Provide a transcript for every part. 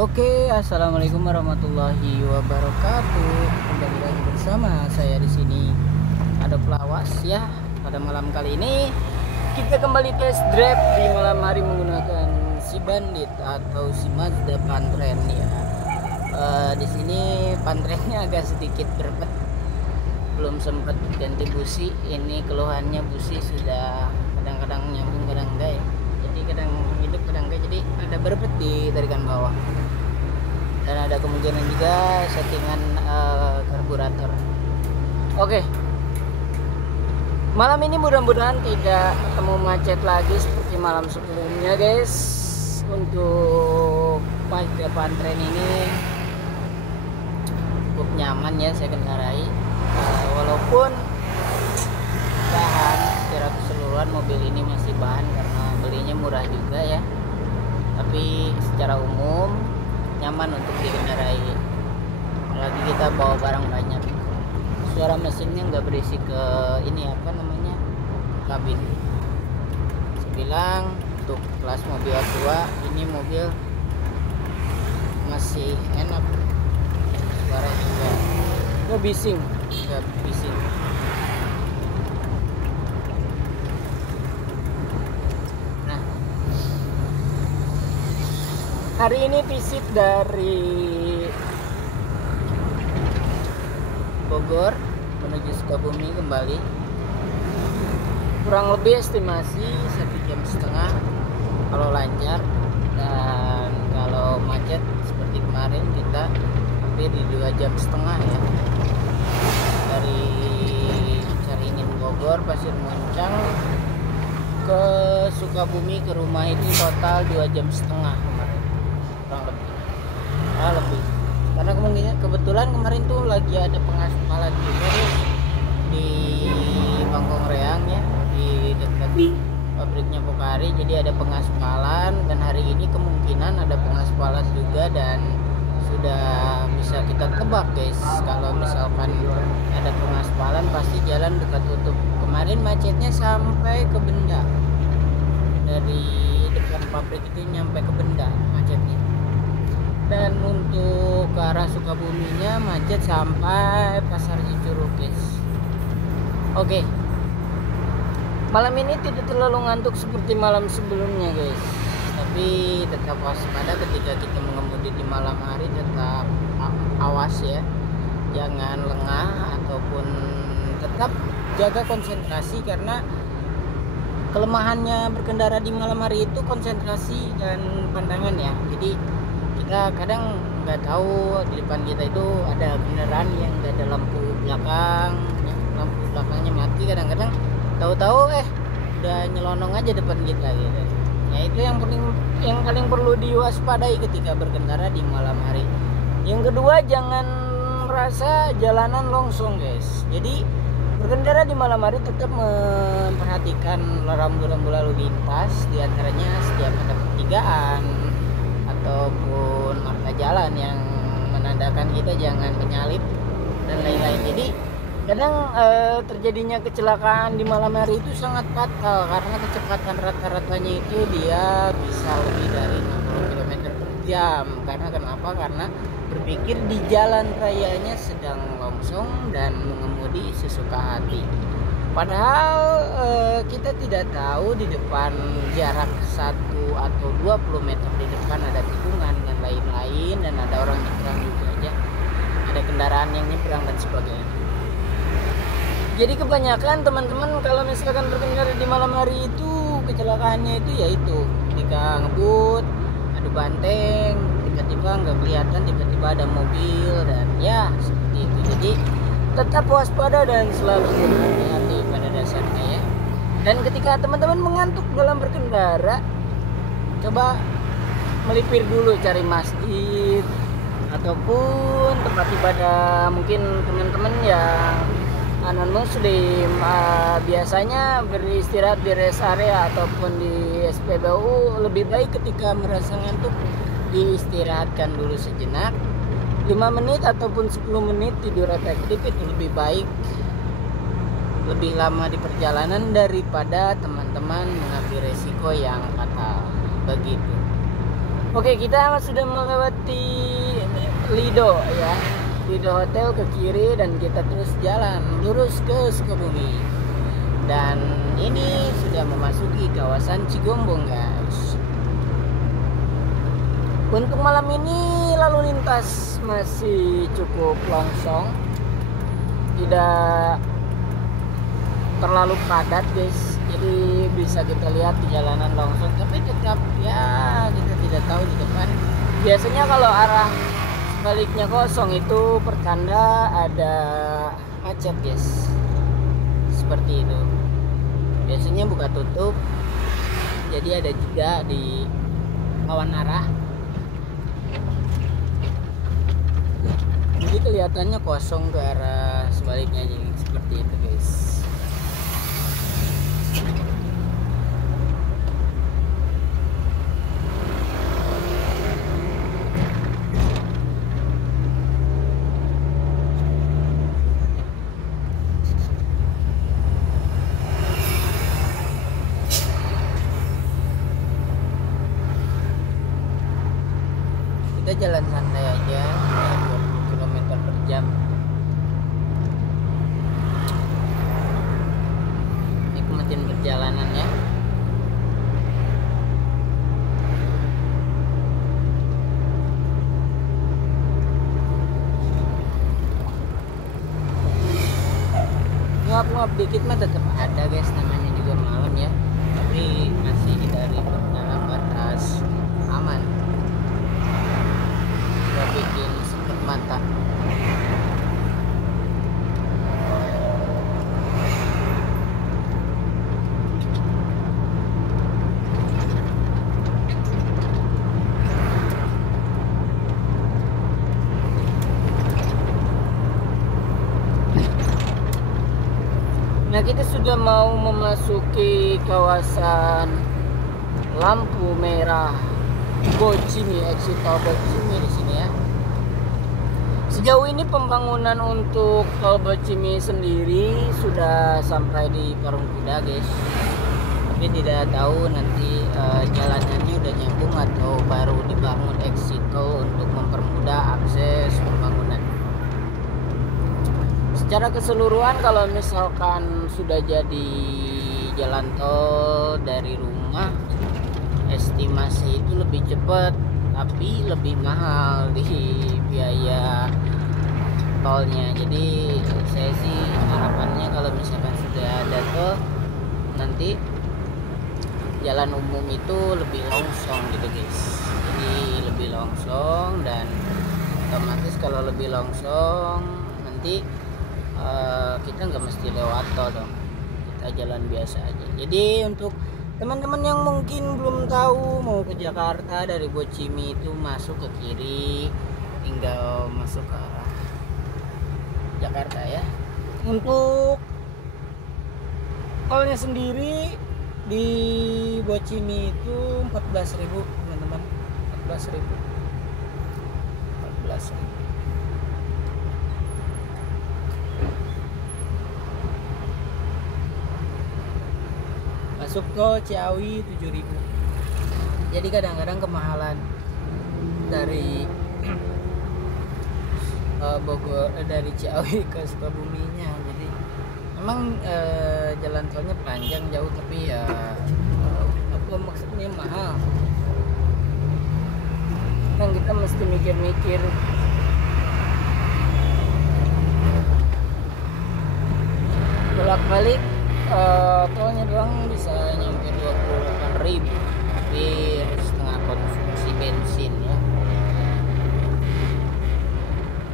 Oke, assalamualaikum warahmatullahi wabarakatuh. Kembali lagi bersama saya di sini. Ada Pelawas ya. Pada malam kali ini kita kembali test drive di malam hari menggunakan si Bandit atau si Mazda Pantren ya. Di sini pantrennya agak sedikit berbet. Belum sempat ganti busi. Ini keluhannya busi sudah kadang-kadang nyambung, kadang enggak ya. Jadi kadang hidup, kadang enggak. Jadi ada berbet di tarikan bawah. Dan ada kemungkinan juga settingan karburator. Oke, malam ini mudah-mudahan tidak ketemu macet lagi seperti malam sebelumnya guys. Untuk Mazda Pantren ini cukup nyaman ya saya kendarai, walaupun bahan secara keseluruhan mobil ini masih bahan karena belinya murah juga ya, tapi secara umum nyaman untuk dikendarai, apalagi kita bawa barang banyak. Suara mesinnya nggak berisik ke ini apa namanya kabin. Saya bilang untuk kelas mobil tua ini mobil masih enak, suara juga nggak bising. Nah, hari ini visit dari Bogor menuju Sukabumi kembali. Kurang lebih estimasi 1,5 jam kalau lancar, dan kalau macet seperti kemarin kita hampir di 2,5 jam ya. Dari Caringin Bogor, Pasir Muncang ke Sukabumi ke rumah itu total 2,5 jam kemarin, kurang lebih. Karena kebetulan kemarin tuh lagi ada pengaspalan juga di Bangkong Reang ya, di dekat pabriknya Pokari. Jadi ada pengaspalan, dan hari ini kemungkinan ada pengaspalan juga, dan sudah bisa kita tebak guys, kalau misalkan ada pengaspalan pasti jalan dekat tutup. Kemarin macetnya sampai ke Benda, dari depan pabrik itu nyampe ke Benda macetnya. Dan untuk ke arah Sukabuminya macet sampai Pasar Cicurug guys. Oke, malam ini tidak terlalu ngantuk seperti malam sebelumnya guys, tapi tetap waspada ketika kita mengemudi di malam hari. Tetap awas ya, jangan lengah ataupun tetap jaga konsentrasi, karena kelemahannya berkendara di malam hari itu konsentrasi dan pandangan ya. Jadi kita kadang nggak tahu di depan kita itu ada kendaraan yang nggak ada lampu belakang ya, lampu belakangnya mati, kadang-kadang tahu-tahu udah nyelonong aja depan kita gitu. Ya itu yang paling perlu diwaspadai ketika berkendara di malam hari. Yang kedua, jangan merasa jalanan longsong guys. Jadi berkendara di malam hari tetap memperhatikan rambu-rambu lalu lintas, diantaranya setiap ada pertigaan ataupun marka jalan yang menandakan kita jangan menyalip dan lain-lain. Jadi kadang terjadinya kecelakaan di malam hari itu sangat fatal, karena kecepatan rata-ratanya itu dia bisa lebih dari 60 km per jam. Karena kenapa? Karena berpikir di jalan rayanya sedang longsong dan mengemudi sesuka hati. Padahal kita tidak tahu di depan jarak 1 atau 20 meter di depan ada tikungan dan lain-lain, dan ada orang nyebrang juga aja, ada kendaraan yang nyebrang dan sebagainya. Jadi kebanyakan teman-teman kalau misalkan berkendara di malam hari itu kecelakaannya itu yaitu ketika ngebut, adu banteng, tiba-tiba nggak kelihatan, tiba-tiba ada mobil, dan ya seperti itu. Jadi tetap waspada dan selalu berhati-hati pada dasarnya ya. Dan ketika teman-teman mengantuk dalam berkendara, coba melipir dulu, cari masjid ataupun tempat ibadah. Mungkin teman-teman yang non muslim biasanya beristirahat di rest area ataupun di SPBU, lebih baik ketika merasa ngantuk diistirahatkan dulu sejenak, 5 menit ataupun 10 menit tidur efektif. Itu lebih baik, lebih lama di perjalanan daripada teman-teman mengambil resiko yang fatal begitu. Oke, kita sudah melewati Lido ya. Lido Hotel ke kiri dan kita terus jalan lurus ke Sukabumi. Dan ini sudah memasuki kawasan Cigombong, guys. Untuk malam ini lalu lintas masih cukup longsong. Tidak terlalu padat, guys. Jadi bisa kita lihat di jalanan longsong, tapi tetap ya kita tidak tahu di depan. Biasanya kalau arah sebaliknya kosong itu pertanda ada macet, guys. Seperti itu. Biasanya buka tutup. Jadi ada jeda di lawan arah. Jadi kelihatannya kosong ke arah sebaliknya, jadi seperti itu, guys. Kita jalan santai aja, 20 km per jam. Nikmatin perjalanannya. Nguap-nguap dikit mah tetap ada, guys, namanya juga malam ya. Tapi masih dari dalam batas aman. Bikin sempet mata. Nah, kita sudah mau memasuki kawasan lampu merah Bocimi, exit tol Bocimi di sini ya. Sejauh ini pembangunan untuk tol Bocimi sendiri sudah sampai di Parung Kuda, guys. Tapi tidak tahu nanti jalanannya udah nyambung atau baru dibangun exit tol untuk mempermudah akses pembangunan. Secara keseluruhan kalau misalkan sudah jadi jalan tol dari rumah, estimasi itu lebih cepat tapi lebih mahal di biaya tolnya. Jadi saya sih harapannya kalau misalkan sudah ada tol, nanti jalan umum itu lebih longsong gitu, guys. Jadi lebih longsong, dan otomatis kalau lebih longsong nanti kita nggak mesti lewat tol dong, kita jalan biasa aja. Jadi untuk teman-teman yang mungkin belum tahu mau ke Jakarta dari Bocimi itu masuk ke kiri, tinggal masuk ke arah Jakarta ya. Untuk tolnya sendiri di Bocimi itu 14.000 teman-teman, 14.000. Masuk tol Ciawi 7.000. Jadi kadang-kadang kemahalan dari Bogor, dari Ciawi ke Sukabuminya. Jadi memang jalan tolnya panjang jauh, tapi ya apa maksudnya mahal. Kan kita mesti mikir-mikir. Bolak-balik tolnya doang bisa nyampe 28.000, tapi setengah konsumsi bensin ya.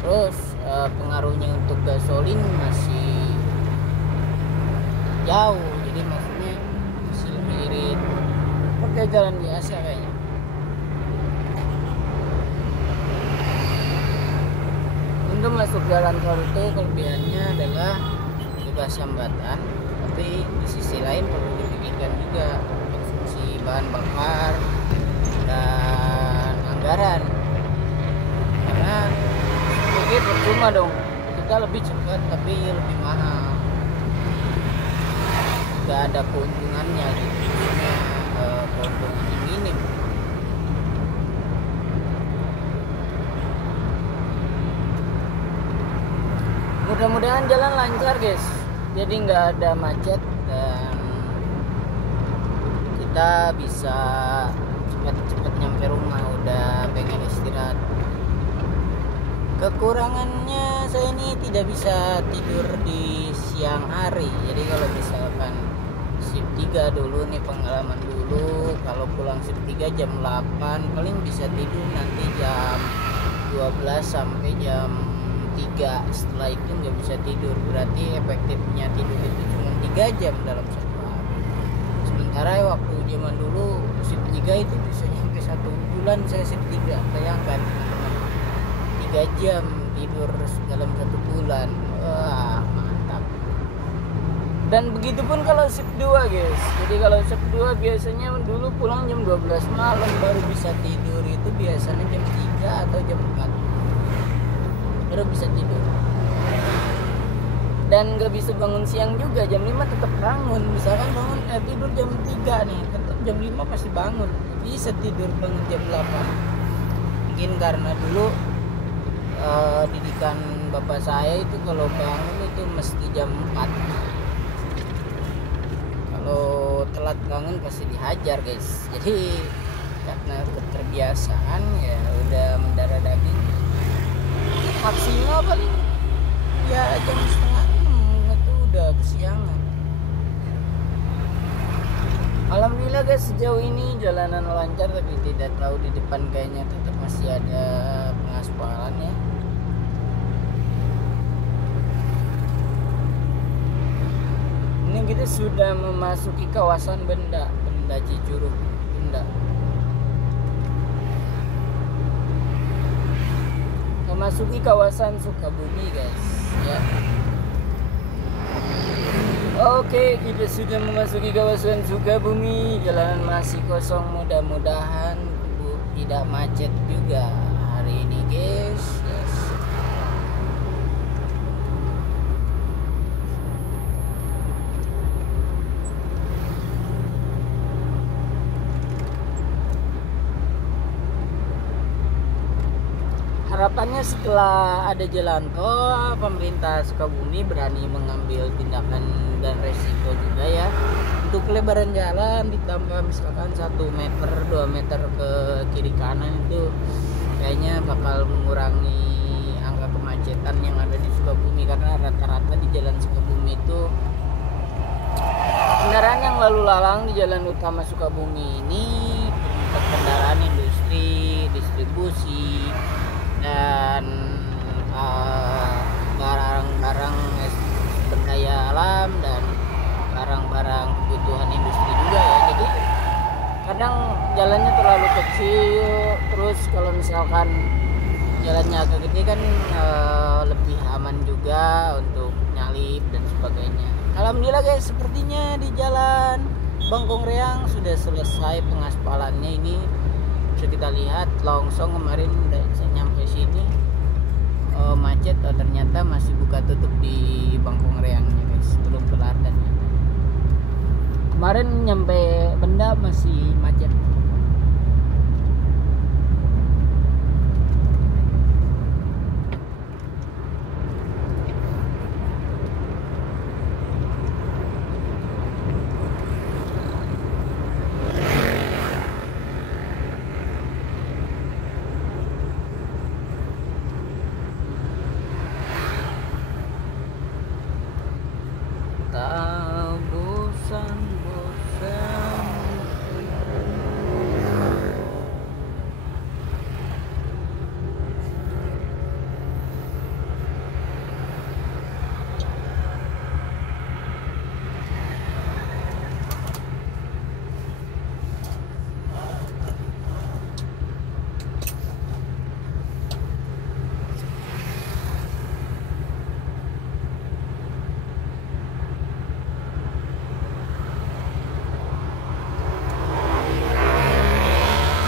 Terus pengaruhnya untuk gasolin masih jauh, jadi maksudnya masih lebih irit pakai jalan biasa kayaknya. Untuk masuk jalan tol itu kelebihannya adalah bebas hambatan, tapi di sisi lain perlu dipikirkan juga konsumsi bahan bakar dan anggaran, karena mungkin percuma dong kita lebih cepat tapi lebih mahal, nggak ada keuntungannya gitu, keuntungannya minim. mudah-mudahan jalan lancar guys, jadi nggak ada macet dan kita bisa cepet-cepet nyampe rumah. Udah pengen istirahat. Kekurangannya saya ini tidak bisa tidur di siang hari. Jadi kalau misalkan shift 3 dulu nih, pengalaman dulu, kalau pulang shift 3 jam 8 paling bisa tidur nanti jam 12 sampai jam 3. Setelah itu nggak bisa tidur, berarti efektifnya tidur itu cuma 3 jam dalam satu hari. Sementara waktu zaman dulu shift 3 itu bisa sampai 1 bulan saya shift 3. Bayangkan 3 jam tidur dalam 1 bulan. Wah, mantap. Dan begitupun kalau shift 2 guys. Jadi kalau shift 2 biasanya dulu pulang jam 12 malam baru bisa tidur, itu biasanya jam 3 atau jam 4 baru bisa tidur. Dan gak bisa bangun siang juga, jam 5 tetap bangun. Misalkan bangun tidur jam 3 nih, tetap jam 5 pasti bangun. Bisa tidur bangun jam 8. Mungkin karena dulu didikan bapak saya itu kalau bangun itu mesti jam 4. Kalau telat bangun pasti dihajar guys. Jadi karena keterbiasaan ya udah mendarah daging. Maksimal kan ya jam setengah 6 itu udah kesiangan. Alhamdulillah guys, sejauh ini jalanan lancar, tapi tidak tahu di depan kayaknya tetap masih ada pengaspalan ya. Ini kita sudah memasuki kawasan Benda Cicurug, Benda. Memasuki kawasan Sukabumi guys ya. Oke, kita sudah memasuki kawasan Sukabumi. Jalanan masih kosong, mudah-mudahan tidak macet juga hari ini guys. Yes. Harapannya setelah ada jalan tol, pemerintah Sukabumi berani mengambil tindakan dan resiko juga ya. Untuk lebaran jalan ditambah misalkan 1 meter 2 meter ke kiri kanan, itu kayaknya bakal mengurangi angka kemacetan yang ada di Sukabumi. Karena rata-rata di jalan Sukabumi itu kendaraan yang lalu lalang di jalan utama Sukabumi ini kendaraan industri, distribusi, dan barang-barang sumber daya alam dan barang-barang kebutuhan industri juga ya. Jadi kadang jalannya terlalu kecil, terus kalau misalkan jalannya agak gede kan lebih aman juga untuk nyalip dan sebagainya. Alhamdulillah guys, sepertinya di jalan Bangkong Reang sudah selesai pengaspalannya. Ini bisa kita lihat longsong kemarin saya nyampe sini macet, ternyata masih buka tutup di Bangkong Reangnya guys, belum kelar. Dan kemarin nyampe Benda masih macet. Tak bosan-bosan.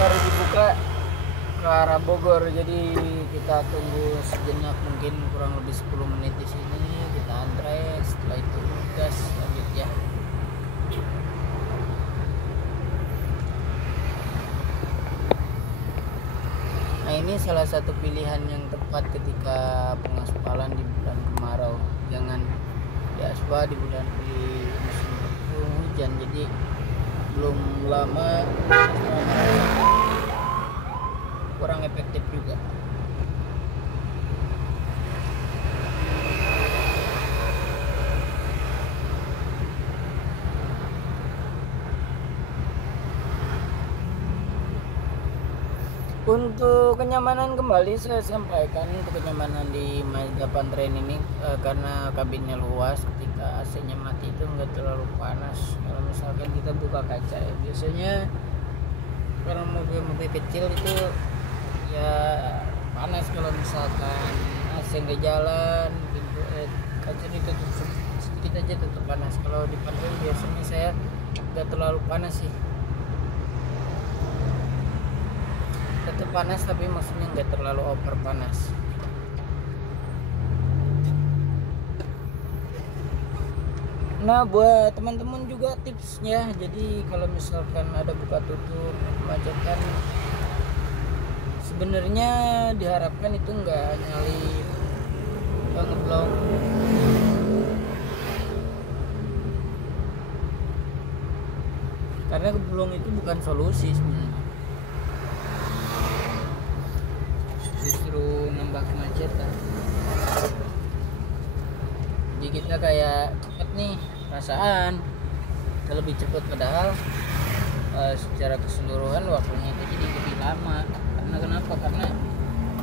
Baru dibuka ke arah Bogor, jadi kita tunggu sejenak, mungkin kurang lebih 10 menit di sini. Kita antre, setelah itu gas lanjut ya. Nah ini salah satu pilihan yang tepat ketika pengaspalan di bulan kemarau. Jangan diaspal di musim hujan, jadi belum lama kurang efektif juga. Untuk kenyamanan kembali saya sampaikan, untuk kenyamanan di Majapan Train ini karena kabinnya luas, ketika AC-nya mati itu nggak terlalu panas. Kalau misalkan kita buka kaca ya, biasanya kalau mobil-mobil kecil itu ya panas. Kalau misalkan AC nggak jalan, pintu kaca ditutup sedikit aja tetap panas. Kalau di Pantrain biasanya saya nggak terlalu panas sih, tetap panas tapi maksudnya nggak terlalu over panas. Nah, buat teman-teman juga tipsnya, jadi kalau misalkan ada buka tutup kemacetan, sebenarnya diharapkan itu nggak nyalip ngeblok. Karena geblong itu bukan solusi sebenarnya, justru nambah kemacetan. Jadi kita kayak cepet nih perasaan, kita lebih cepet, padahal secara keseluruhan waktunya itu jadi lebih lama. Karena kenapa? Karena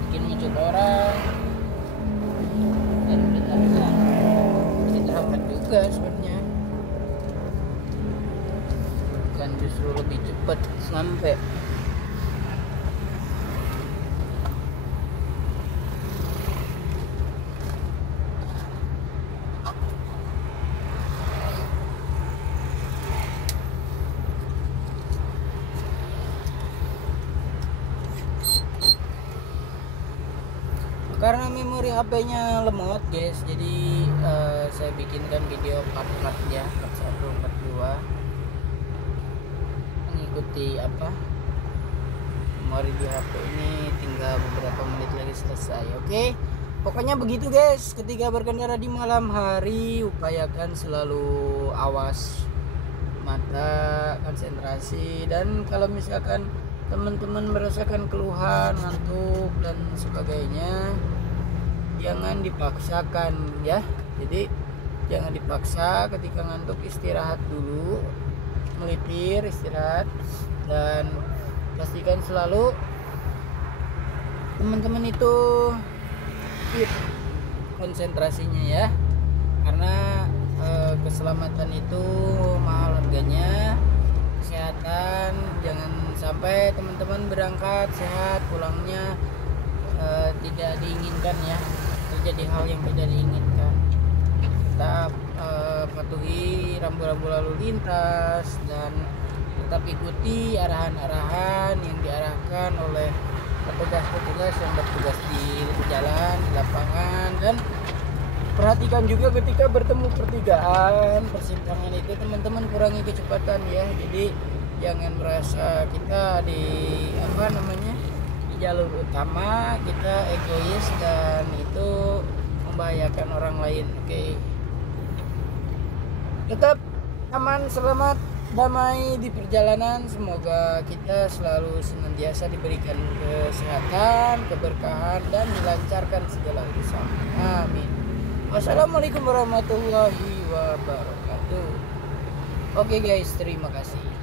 bikin macet orang dan jadi terhambat juga sebenarnya, bukan justru lebih cepet sampai. Karena memori HP-nya lemot guys, jadi saya bikinkan video part-part ya, part 1, part 2, mengikuti memori di HP ini. Tinggal beberapa menit lagi selesai. Oke, pokoknya begitu guys. Ketika berkendara di malam hari, upayakan selalu awas mata, konsentrasi, dan kalau misalkan teman-teman merasakan keluhan, ngantuk dan sebagainya, jangan dipaksakan ya. Jadi jangan dipaksa, ketika ngantuk istirahat dulu, melipir, istirahat, dan pastikan selalu teman-teman itu keep konsentrasinya ya, karena keselamatan itu mahal harganya. Kesehatan, jangan sampai teman-teman berangkat sehat, pulangnya tidak diinginkan ya, terjadi hal yang tidak diinginkan. Tetap patuhi rambu-rambu lalu lintas dan tetap ikuti arahan-arahan yang diarahkan oleh petugas-petugas yang bertugas di jalan, di lapangan. Dan perhatikan juga ketika bertemu pertigaan, persimpangan itu teman-teman kurangi kecepatan ya. Jadi jangan merasa kita di di jalur utama kita egois dan itu membahayakan orang lain. Oke. Tetap aman, selamat, damai di perjalanan. Semoga kita selalu senantiasa diberikan kesehatan, keberkahan, dan dilancarkan segala urusan. Amin. Wassalamualaikum warahmatullahi wabarakatuh. Oke guys, terima kasih.